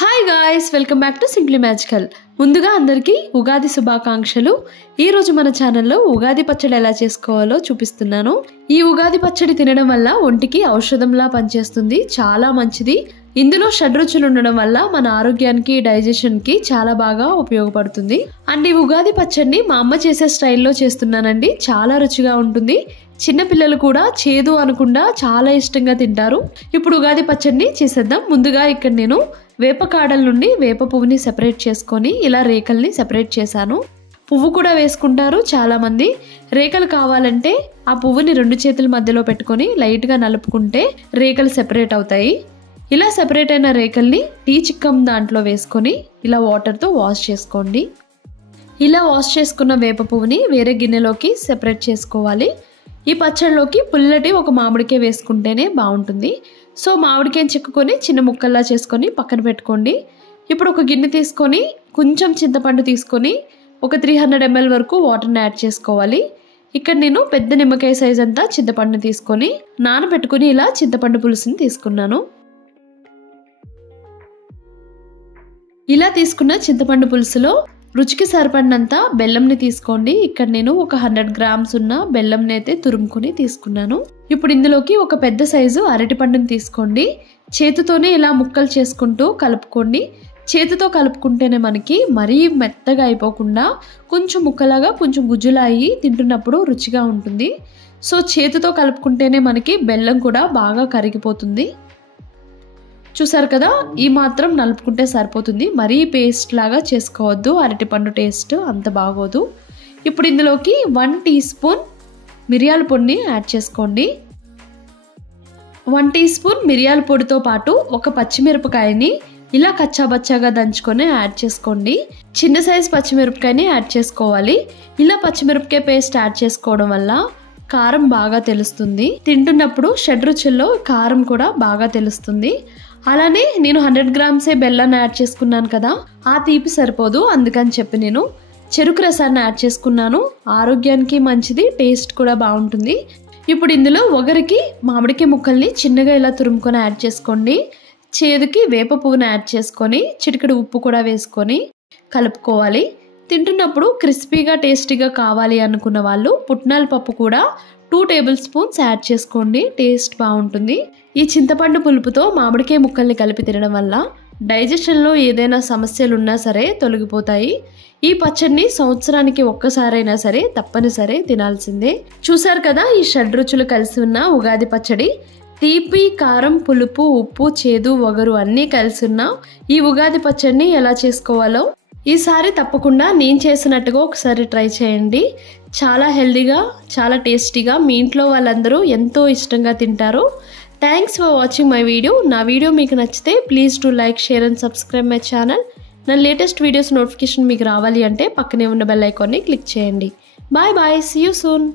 Hi guys, welcome back to simply magical. ముందుగా అందరికీ ఉగాది శుభాకాంక్షలు. ఈ రోజు మన ఛానల్లో ఉగాది పచ్చడి ఎలా చేసుకోవాలో చూపిస్తున్నాను. ఈ ఉగాది పచ్చడి తినడం వల్ల ఒంటికి ఔషధంలా పనిచేస్తుంది, చాలా మంచిది. ఇందులో షడ్రుచులు ఉండడం వల్ల మన ఆరోగ్యానికి, డైజెషన్కి చాలా బాగా ఉపయోగపడుతుంది. అండ్ ఈ ఉగాది పచ్చడిని మా అమ్మ చేసే స్టైల్లో చేస్తున్నానండి. చాలా రుచిగా ఉంటుంది. చిన్నపిల్లలు కూడా చేదు అనకుండా చాలా ఇష్టంగా తింటారు. ఇప్పుడు ఉగాది పచ్చడిని చేసేద్దాం. ముందుగా ఇక్కడ నేను వేప కాడల నుండి వేప పువ్వుని సెపరేట్ చేసుకొని ఇలా రేకల్ని సెపరేట్ చేశాను. పువ్వు కూడా వేసుకుంటారు చాలామంది. రేకలు కావాలంటే ఆ పువ్వుని రెండు చేతుల మధ్యలో పెట్టుకొని లైట్గా నలుపుకుంటే రేకలు సెపరేట్ అవుతాయి. ఇలా సెపరేట్ అయిన రేకల్ని టీ చిక్కం దాంట్లో వేసుకొని ఇలా వాటర్తో వాష్ చేసుకోండి. ఇలా వాష్ చేసుకున్న వేప పువ్వుని వేరే గిన్నెలోకి సెపరేట్ చేసుకోవాలి. ఈ పచ్చడిలోకి పుల్లటి ఒక మామిడికాయ వేసుకుంటేనే బాగుంటుంది. సో మామిడికాయని చెక్కుకొని చిన్న ముక్కల్లా చేసుకొని పక్కన పెట్టుకోండి. ఇప్పుడు ఒక గిన్నె తీసుకొని కొంచెం చింతపండు తీసుకొని ఒక 300 ml వరకు వాటర్ని యాడ్ చేసుకోవాలి. ఇక్కడ నేను పెద్ద నిమ్మకాయ సైజ్ అంతా చింతపండుని తీసుకొని నానబెట్టుకుని ఇలా చింతపండు పులుసుని తీసుకున్నాను. ఇలా తీసుకున్న చింతపండు పులుసులో రుచికి సరిపడినంత బెల్లంని తీసుకోండి. ఇక్కడ నేను ఒక 100 grams ఉన్న బెల్లంని అయితే తురుముకొని తీసుకున్నాను. ఇప్పుడు ఇందులోకి ఒక పెద్ద సైజు అరటిపండుని తీసుకోండి. చేతితోనే ఇలా ముక్కలు చేసుకుంటూ కలుపుకోండి. చేతితో కలుపుకుంటేనే మనకి మరీ మెత్తగా అయిపోకుండా కొంచెం ముక్కలాగా కొంచెం గుజ్జులా అయ్యి తింటున్నప్పుడు రుచిగా ఉంటుంది. సో చేతితో కలుపుకుంటేనే మనకి బెల్లం కూడా బాగా కరిగిపోతుంది. చూసారు కదా, ఈ మాత్రం నలుపుకుంటే సరిపోతుంది. మరీ పేస్ట్ లాగా చేసుకోవద్దు, అరటిపండు టేస్ట్ అంత బాగోదు. ఇప్పుడు ఇందులోకి 1 teaspoon మిరియాల పొడిని యాడ్ చేసుకోండి. 1 teaspoon మిరియాల పొడితో పాటు ఒక పచ్చిమిరపకాయని ఇలా కచ్చాబచ్చాగా దంచుకొని యాడ్ చేసుకోండి. చిన్న సైజ్ పచ్చిమిరపకాయని యాడ్ చేసుకోవాలి. ఇలా పచ్చిమిరపకాయ పేస్ట్ యాడ్ చేసుకోవడం వల్ల కారం బాగా తెలుస్తుంది. తింటున్నప్పుడు షడ్రుచుల్లో కారం కూడా బాగా తెలుస్తుంది. అలానే నేను 100 grams బెల్లాన్ని యాడ్ చేసుకున్నాను కదా, ఆ తీపి సరిపోదు. అందుకని చెప్పి నేను చెరుకు రసాన్ని యాడ్ చేసుకున్నాను. ఆరోగ్యానికి మంచిది, టేస్ట్ కూడా బాగుంటుంది. ఇప్పుడు ఇందులో ఒగరికి మామిడికాయ ముక్కల్ని చిన్నగా ఇలా తురుముకొని యాడ్ చేసుకోండి. చేదుకి వేప పువ్వుని యాడ్ చేసుకొని చిటికెడు ఉప్పు కూడా వేసుకొని కలుపుకోవాలి. తింటున్నప్పుడు క్రిస్పీగా టేస్టీగా కావాలి అనుకున్న వాళ్ళు పుట్నాల పప్పు కూడా 2 tablespoons యాడ్ చేసుకోండి. టేస్ట్ బాగుంటుంది. ఈ చింతపండు పులుపుతో మామిడికాయ ముక్కల్ని కలిపి తినడం వల్ల డైజెషన్లో ఏదైనా సమస్యలు ఉన్నా సరే తొలగిపోతాయి. ఈ పచ్చడిని సంవత్సరానికి ఒక్కసారైనా సరే తప్పనిసరి తినాల్సిందే. చూసారు కదా, ఈ షడ్రుచులు కలిసి ఉన్న ఉగాది పచ్చడి. తీపి, కారం, పులుపు, ఉప్పు, చేదు, వగరు అన్నీ కలిసి ఉన్న ఈ ఉగాది పచ్చడిని ఎలా చేసుకోవాలో ఈసారి తప్పకుండా నేను చేసినట్టుగా ఒకసారి ట్రై చేయండి. చాలా హెల్దీగా, చాలా టేస్టీగా మీ ఇంట్లో వాళ్ళందరూ ఎంతో ఇష్టంగా తింటారు. Thanks for watching my video. నా వీడియో మీకు నచ్చితే please do like, share and subscribe my channel. నా లేటెస్ట్ వీడియోస్ నోటిఫికేషన్ మీకు రావాలి అంటే పక్కనే ఉన్న బెల్ ఐకాన్ని క్లిక్ చేయండి. Bye bye, see you soon.